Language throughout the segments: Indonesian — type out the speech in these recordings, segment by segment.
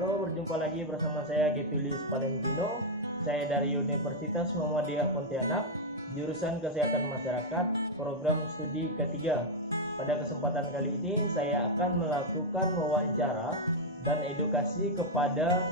Halo, berjumpa lagi bersama saya Getulis Valentino. Saya dari Universitas Muhammadiyah Pontianak, jurusan Kesehatan Masyarakat, program studi ketiga. Pada kesempatan kali ini saya akan melakukan wawancara dan edukasi kepada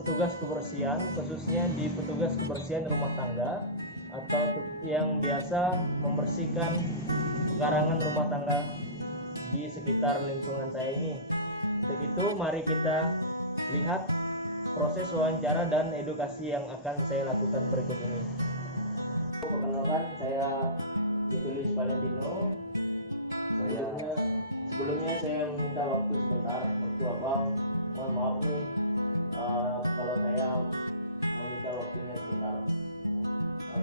petugas kebersihan, khususnya di petugas kebersihan rumah tangga atau yang biasa membersihkan pekarangan rumah tangga di sekitar lingkungan saya ini. Untuk itu mari kita lihat proses wawancara dan edukasi yang akan saya lakukan berikut ini. Perkenalkan, saya Getulis Valentino. Sebelumnya saya meminta waktu sebentar, waktu abang. Mohon maaf nih kalau saya meminta waktunya sebentar.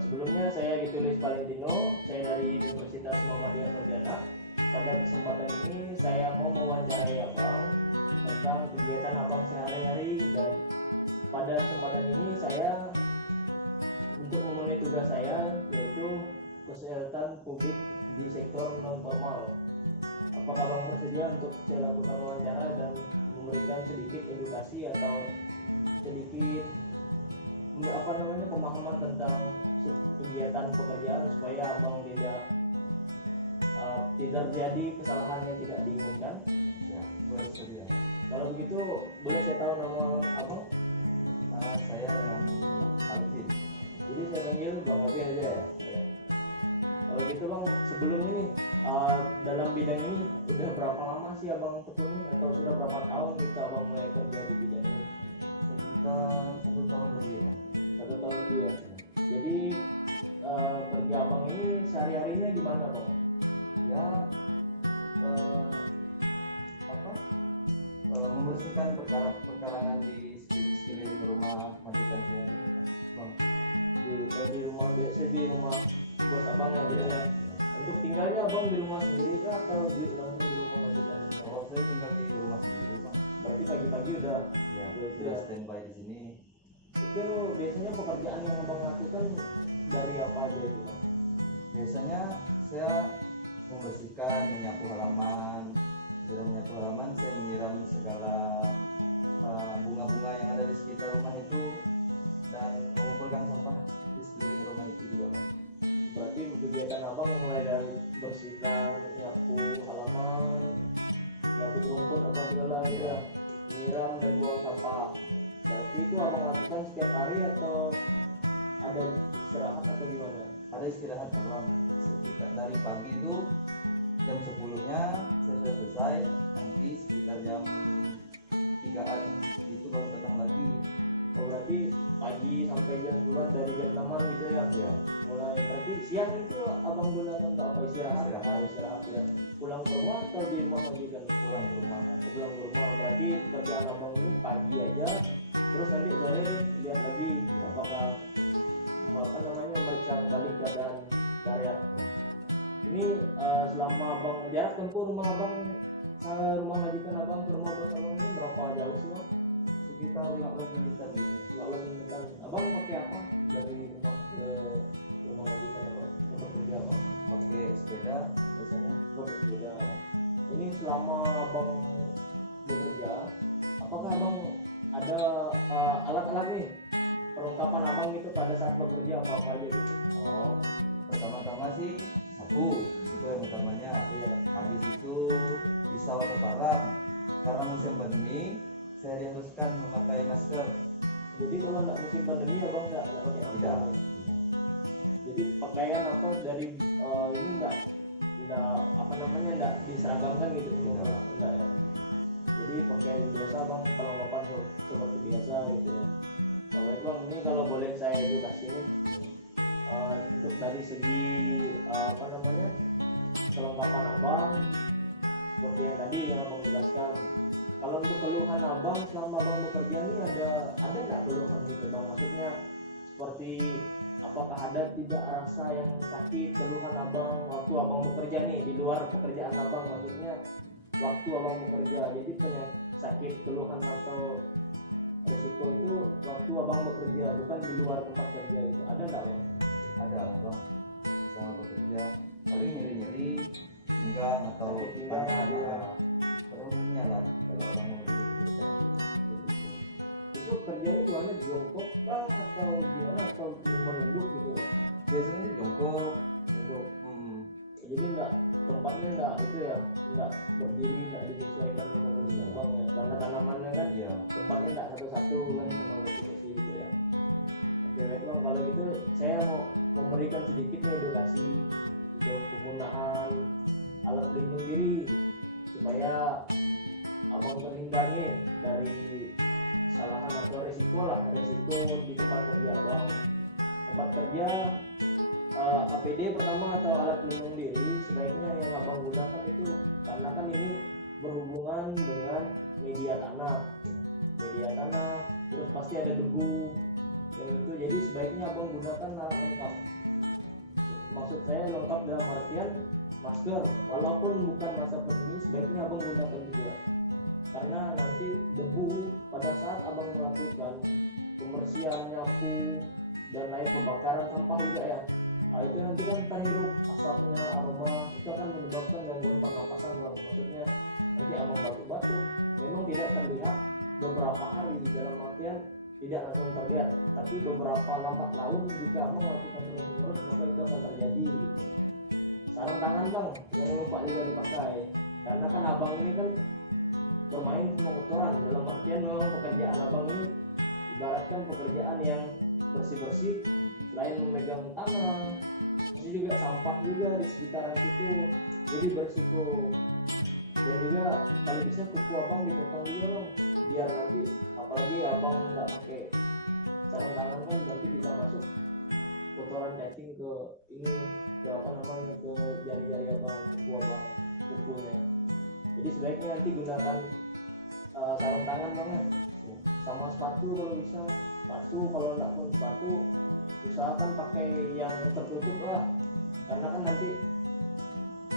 Sebelumnya saya Getulis Valentino, saya dari Universitas Muhammadiyah Pontianak. Pada kesempatan ini saya mau mewawancarai abang tentang kegiatan abang sehari-hari, dan pada kesempatan ini saya untuk memenuhi tugas saya, yaitu kesehatan publik di sektor non formal. Apakah abang bersedia untuk saya lakukan wawancara dan memberikan sedikit edukasi atau sedikit pemahaman tentang kegiatan pekerjaan supaya abang tidak terjadi kesalahan yang tidak diinginkan? Ya, bersedia. Kalau begitu, boleh saya tahu nama abang? Saya yang Alvin. Jadi saya panggil Bang Alvin aja ya? Ya. Kalau gitu bang, sebelumnya nih dalam bidang ini udah berapa lama sih abang tekuni, atau sudah berapa tahun gitu abang mulai kerja di bidang ini? Sekitar 1 tahun lebih, Bang. 1 tahun lebih ya? Jadi kerja abang ini sehari-harinya gimana bang? Ya, membersihkan pekarangan di sekeliling rumah majikan saya ini, Bang. Di rumah biasa, di rumah bos abang ya gitu ya? Untuk tinggalnya abang di rumah sendiri kah atau langsung di rumah majikan? Oh, saya tinggal di rumah sendiri, Bang. Berarti pagi-pagi udah sudah standby di sini. Itu biasanya pekerjaan yang abang lakukan dari apa aja itu bang? Biasanya saya membersihkan, menyapu halaman. Sudah menyapu halaman, saya menyiram segala bunga-bunga yang ada di sekitar rumah itu dan mengumpulkan sampah di sekeliling rumah itu juga, Bang. Berarti kegiatan abang mulai dari bersihkan, nyapu halaman, nyapu rumput apa segala gitu ya, menyiram dan buang sampah. Berarti itu abang lakukan setiap hari atau ada istirahat atau gimana? Ada istirahat, Bang. Sekitar dari pagi itu jam 10-nya saya sudah selesai, nanti sekitar jam 3-an itu baru datang lagi. Oh, berarti pagi sampai jam 10, dari jam 6-an gitu ya? Ya. Mulai, berarti siang itu abang gunakan untuk apa? Istirahat ya. Pulang ke rumah atau di rumah lagi kan? Pulang ke rumah. Pulang ke rumah, berarti kerjaan abang ini pagi aja, terus nanti sore lihat lagi apakah memeriksa kembali keadaan karya. Ini selama abang, jarak tempuh rumah abang, rumah majikan abang ke rumah bos abang ini berapa jauh sih bang? Sekitar 15 menitan gitu. 15 menitan. Abang pakai apa dari rumah ke rumah majikan abang? Untuk kerja abang? Pakai sepeda biasanya. Pakai sepeda. Ini selama abang bekerja, apakah abang ada alat-alat nih perlengkapan abang gitu pada saat bekerja, apa aja gitu? Oh, pertama-tama sih sapu, itu yang utamanya. Habis itu pisau atau parang. Karena musim pandemi, saya diharuskan memakai masker. Jadi kalau nggak musim pandemi abang nggak pakai masker? Tidak. Jadi pakaian apa dari ini nggak diseragamkan gitu? Enggak ya. Jadi pakaian biasa bang, perlengkapan seperti biasa gitu ya. Baik bang, ini kalau boleh saya edukasi nih, untuk dari segi kelengkapan abang seperti yang tadi yang abang jelaskan. Kalau untuk keluhan abang selama abang bekerja ini ada nggak keluhan gitu bang? Maksudnya seperti apakah ada tidak rasa yang sakit, keluhan abang waktu abang bekerja nih di luar pekerjaan abang, maksudnya waktu abang bekerja, jadi sakit, keluhan atau resiko itu waktu abang bekerja, bukan di luar tempat kerja gitu, ada nggak bang? Ada, Bang. Sama bekerja paling nyeri-nyeri pinggang atau tangan, pada umumnya lah kalau orang mau beli gitu kan. kerjanya gimana, jongkok kah atau gimana, atau menunduk gitu? Biasanya sih jongkok. Jongkok. Hmm. Jadi tempatnya nggak itu ya, nggak berdiri, nggak disesuaikan dengan kondisi abang ya, karena tanamannya kan Iya. tempatnya nggak satu-satu kan sama besi gitu ya. Oke baik bang, kalau gitu saya mau memberikan sedikit nih edukasi untuk penggunaan alat pelindung diri supaya abang terhindar nih dari kesalahan atau resiko di tempat kerja abang. Tempat kerja APD pertama atau alat pelindung diri sebaiknya yang abang gunakan itu, karena kan ini berhubungan dengan media tanah, terus pasti ada debu yang itu, jadi sebaiknya abang gunakan alat lengkap. Maksud saya lengkap dalam artian masker, walaupun bukan masa pandemi sebaiknya abang gunakan juga, karena nanti debu pada saat abang melakukan pembersihan, nyapu dan lain pembakaran sampah juga ya, itu nanti kan terhirup asapnya, aroma itu akan menyebabkan gangguan pernapasan bang. Maksudnya nanti abang batuk-batuk memang tidak terlihat beberapa hari, dalam artian tidak langsung terlihat, tapi beberapa lambat laun jika abang melakukan terus-menerus maka itu akan terjadi gitu. Sarung tangan bang jangan lupa juga dipakai, karena kan abang ini kan bermain sama kotoran, dalam artian memang pekerjaan abang ini ibaratkan pekerjaan yang bersih-bersih, selain memegang tanah ini juga sampah juga di sekitaran situ, jadi bersiko. Dan juga kalau bisa kuku abang dipotong juga bang, biar nanti apalagi abang nggak pakai sarung tangan kan nanti bisa masuk kotoran cacing ke ini, ke apa namanya, ke jari-jari abang, kuku abang, kukunya. Jadi sebaiknya nanti gunakan sarung tangan bang ya, sama sepatu kalau bisa. Sepatu kalau nggak pun sepatu usahakan pakai yang tertutup lah, karena kan nanti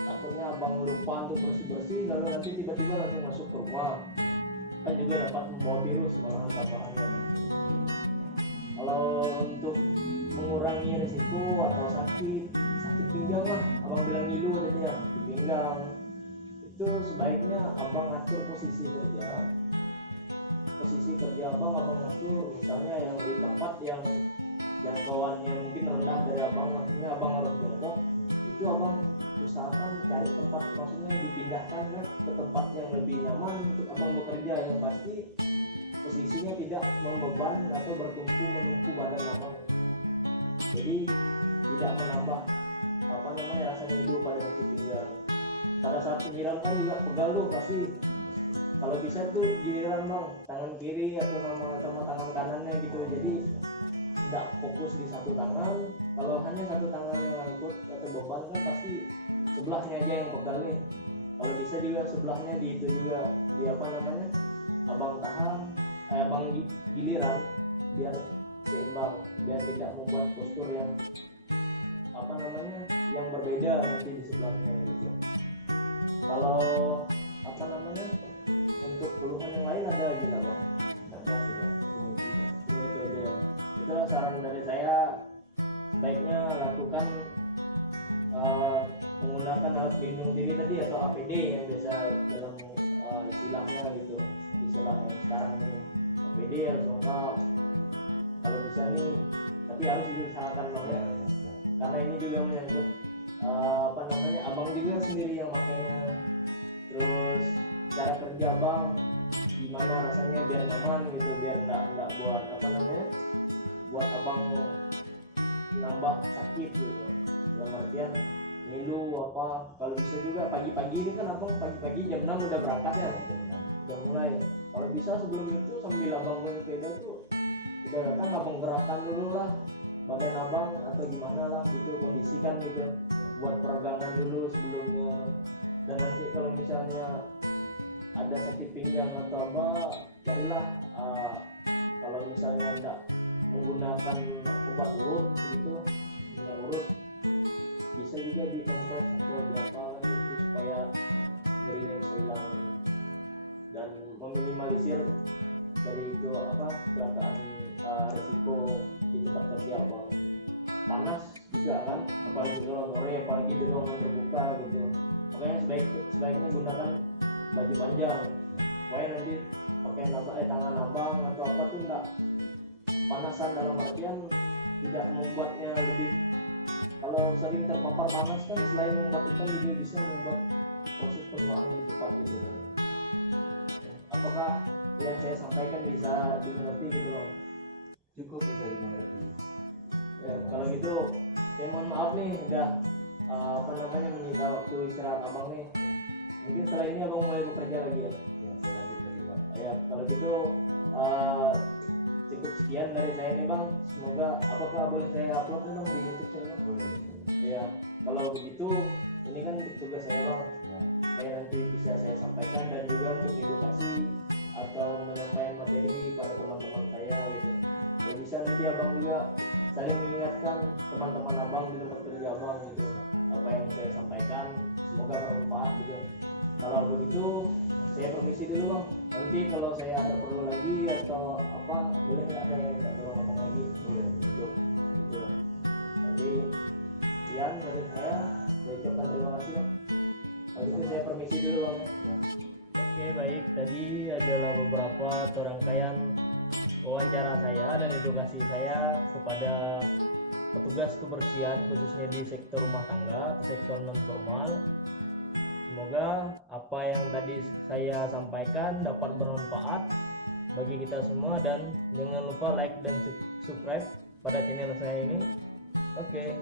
takutnya abang lupa untuk bersih-bersih lalu nanti tiba-tiba langsung masuk ke rumah, kan juga dapat membawa virus malahan tambahannya. Kalau untuk mengurangi risiko atau sakit pinggang lah, abang bilang ngilu tadi ya di pinggang, itu sebaiknya abang ngatur posisi kerja abang ngatur, misalnya yang di tempat yang jangkauannya mungkin rendah dari abang, maksudnya abang harus jongkok, itu abang usahakan cari tempat, maksudnya dipindahkan ya ke tempat yang lebih nyaman untuk abang bekerja, yang pasti posisinya tidak membeban atau menumpu badan abang, jadi tidak menambah apa namanya rasanya hidup pada sakit pinggang. Pada saat penyiram kan juga pegal tuh pasti, kalau bisa tuh giliran bang tangan kiri atau sama tangan kanannya gitu, jadi tidak fokus di satu tangan. Kalau hanya satu tangan yang ngangkut atau beban kan pasti sebelahnya aja yang pegal nih. Kalau bisa juga sebelahnya di itu juga di apa namanya, abang tahan, abang giliran biar seimbang, biar tidak membuat postur yang apa namanya yang berbeda nanti di sebelahnya gitu. Kalau apa namanya untuk keluhan yang lain ada lagi nggak bang? Ada sih bang, ini juga. Ini itu aja. Itulah saran dari saya, sebaiknya lakukan menggunakan alat pelindung diri tadi atau APD yang biasa dalam istilahnya gitu, istilah yang sekarang ini APD harus lengkap kalau bisa nih, tapi harus diusahakan bang ya, karena ini juga menyangkut apa namanya abang juga sendiri yang makainya, terus cara kerja abang gimana rasanya biar nyaman gitu, biar enggak buat apa namanya buat abang nambah sakit gitu, dalam artian ngilu apa. Kalau bisa juga pagi-pagi ini kan abang pagi-pagi jam 6 udah berangkat ya, udah mulai. Kalau bisa sebelum itu sambil abang bersepeda tuh udah datang abang gerakan dulu lah badan abang atau gimana lah gitu, kondisikan gitu, buat peregangan dulu sebelumnya. Dan nanti kalau misalnya ada sakit pinggang atau apa, carilah kalau misalnya enggak menggunakan obat urut gitu, minyak urut, bisa juga dikompres atau diapakan gitu supaya nyerinya bisa hilang dan meminimalisir dari itu apa kecelakaan, resiko di tempat kerja abang. Panas juga kan, apalagi kalau sore, apalagi di ruangan terbuka gitu, makanya sebaiknya gunakan baju panjang supaya nanti pakaian tangan abang atau apa tuh enggak panasan, dalam artian tidak membuatnya lebih, kalau sering terpapar panas kan selain membuat ikan juga bisa membuat proses penuaan lebih cepat gitu. Apakah yang saya sampaikan bisa dimengerti gitu loh? Cukup bisa dimengerti. Ya, kalau gitu saya mohon maaf nih udah menyita waktu istirahat abang nih. Mungkin setelah ini abang mulai bekerja lagi ya. Ya, saya lanjut lagi bang. Ya kalau gitu cukup sekian dari saya nih bang. Semoga apakah boleh saya upload nih bang di YouTube saya bang? Boleh. Ya kalau begitu ini kan tugas saya bang. Ya. Supaya nanti bisa saya sampaikan dan juga untuk edukasi atau menyampaikan materi pada teman-teman saya gitu. Dan bisa nanti abang juga saling mengingatkan teman-teman abang di tempat kerja abang gitu. Apa yang saya sampaikan semoga bermanfaat gitu. Kalau begitu saya permisi dulu bang. Nanti kalau saya ada perlu lagi atau apa boleh nggak saya minta tolong abang lagi? Boleh. Gitu. Nanti sekian dari saya ucapkan terima kasih bang. Kalau gitu saya permisi dulu bang. Ya. Oke baik, tadi adalah beberapa rangkaian wawancara saya dan edukasi saya kepada petugas kebersihan khususnya di sektor rumah tangga atau sektor non formal. Semoga apa yang tadi saya sampaikan dapat bermanfaat bagi kita semua dan jangan lupa like dan subscribe pada channel saya ini. Oke.